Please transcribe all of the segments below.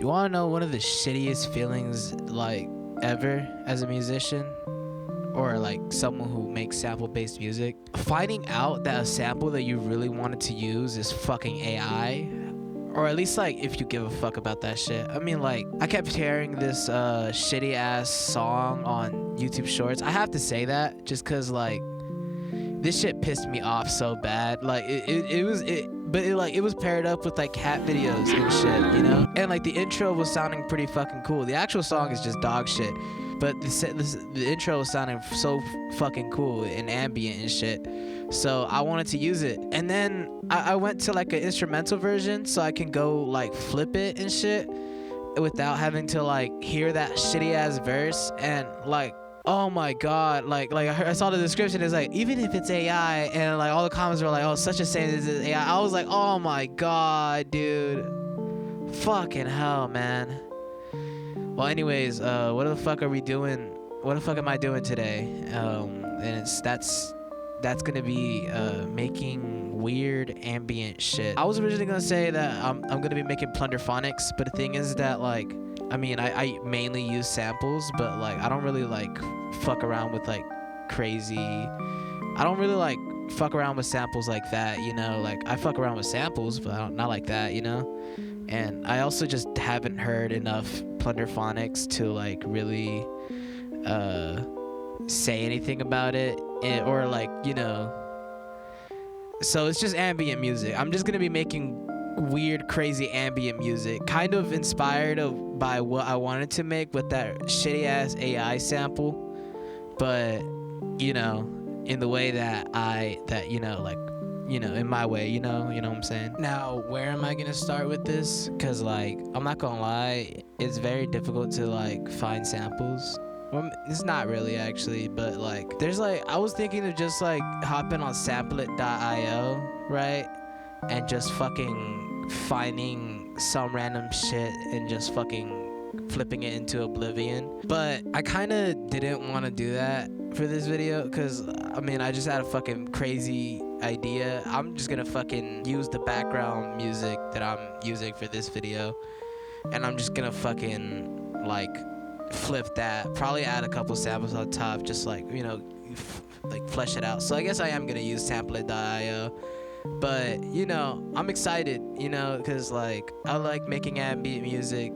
You wanna know one of the shittiest feelings like ever as a musician? Or like someone who makes sample-based music? Finding out that a sample that you really wanted to use is fucking AI. Or at least like if you give a fuck about that shit. I mean, like, I kept hearing this shitty ass song on YouTube Shorts. I have to say that just cause like this shit pissed me off so bad. Like it was paired up with like cat videos and shit, you know? And like the intro was sounding pretty fucking cool. The actual song is just dog shit. But the intro was sounding so fucking cool and ambient and shit. So I wanted to use it. And then I went to like an instrumental version so I can go like flip it and shit without having to like hear that shitty ass verse. And like, oh my god, like I saw the description, it's like, even if it's AI, and like all the comments were like, oh, such a saying this is AI. I was like, oh my god, dude. Fucking hell, man. Well, anyways, what the fuck are we doing? What the fuck am I doing today? And that's gonna be making weird ambient shit. I was originally gonna say that I'm gonna be making plunderphonics, but the thing is that like, I mean, I mainly use samples, but like I don't really like fuck around with like crazy. I don't really like fuck around with samples like that, you know? Like I fuck around with samples, but not like that, you know? And I also just haven't heard enough plunderphonics to like really say anything about it, or like, you know. So it's just ambient music. I'm just gonna be making weird, crazy ambient music, kind of inspired by what I wanted to make with that shitty ass AI sample, but you know, in the way that you know, like, you know, in my way, you know what I'm saying? Now, where am I gonna start with this? Cause like, I'm not gonna lie, it's very difficult to like find samples. Well, it's not really actually, but like, there's like, I was thinking of just like hopping on samplet.io, right? And just fucking finding some random shit and just fucking flipping it into oblivion. But I kind of didn't want to do that for this video, because I mean, I just had a fucking crazy idea. I'm just gonna fucking use the background music that I'm using for this video, and I'm just gonna fucking like flip that, probably add a couple samples on top, just like, you know, like flesh it out. So I guess I am gonna use samplet.io. But you know, I'm excited, you know, because like I like making ambient music.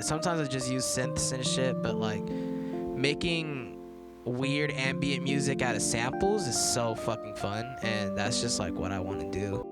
Sometimes I just use synths and shit, but like making weird ambient music out of samples is so fucking fun, and that's just like what I want to do.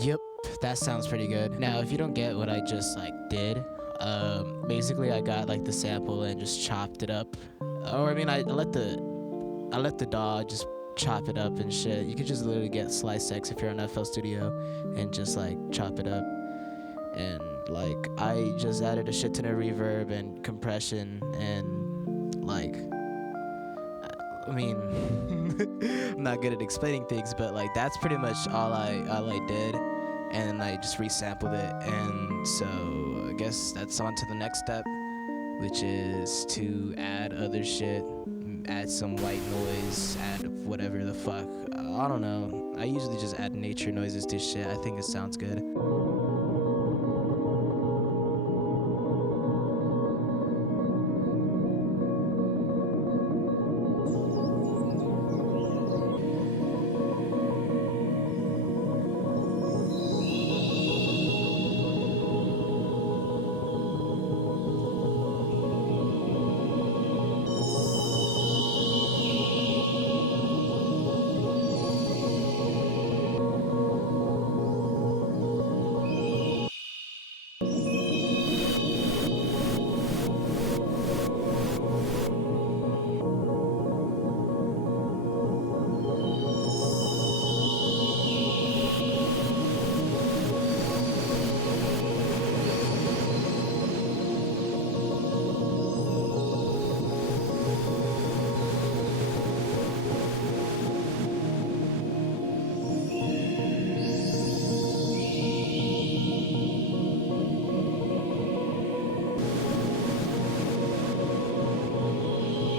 Yep, that sounds pretty good. Now, if you don't get what I just like did, basically I got like the sample and just chopped it up. Or I mean, I let the DAW just chop it up and shit. You could just literally get Slice X if you're on FL Studio and just like chop it up. And like I just added a shit ton of reverb and compression and like, I mean, I'm not good at explaining things, but like that's pretty much all I did, and I just resampled it. And so I guess that's on to the next step, which is to add other shit, add some white noise, add whatever the fuck. I don't know. I usually just add nature noises to shit. I think it sounds good.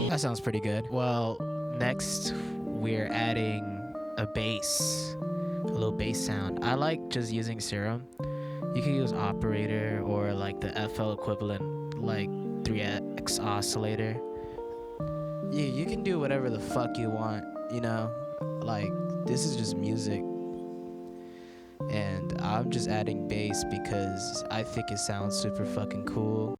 That sounds pretty good. Well, next we're adding a bass, a little bass sound. I like just using Serum. You can use operator or like the FL equivalent, like 3X oscillator. Yeah, you can do whatever the fuck you want, you know? Like, this is just music. And I'm just adding bass because I think it sounds super fucking cool.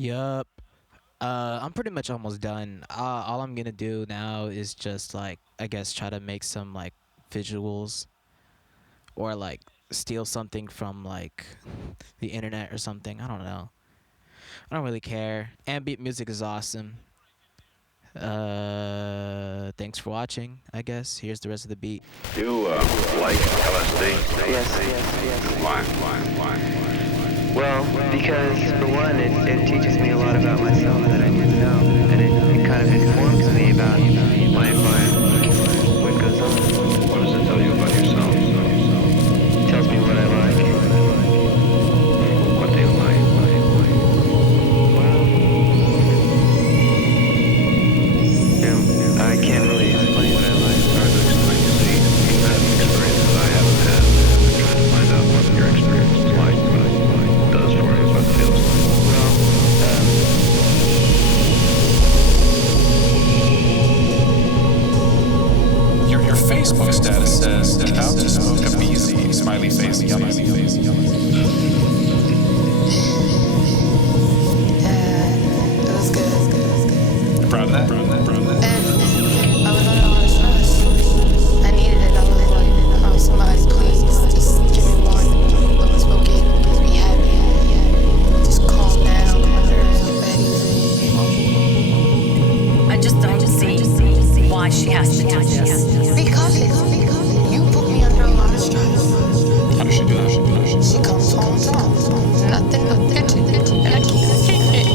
Yup. I'm pretty much almost done. All I'm gonna do now is just like, I guess, try to make some like visuals or like steal something from like the internet or something. I don't know. I don't really care. Ambient music is awesome. Thanks for watching, I guess. Here's the rest of the beat. You like LSD? Yes. Why? Well, because for one, it teaches me a lot about myself that I didn't know, and it kind of informs me about my environment, what goes on. What does it tell you about yourself? It tells me what I like. What do you like? Well, I can't really explain what I like. It's hard to explain. You see, you've had an experience that I haven't had. I'm trying to find out what your experience is. She comes home drunk. Nothing but bitches. And I can't take it.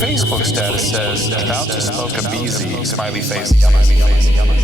Facebook status says, about to smoke a beezy, smiley face, yummy.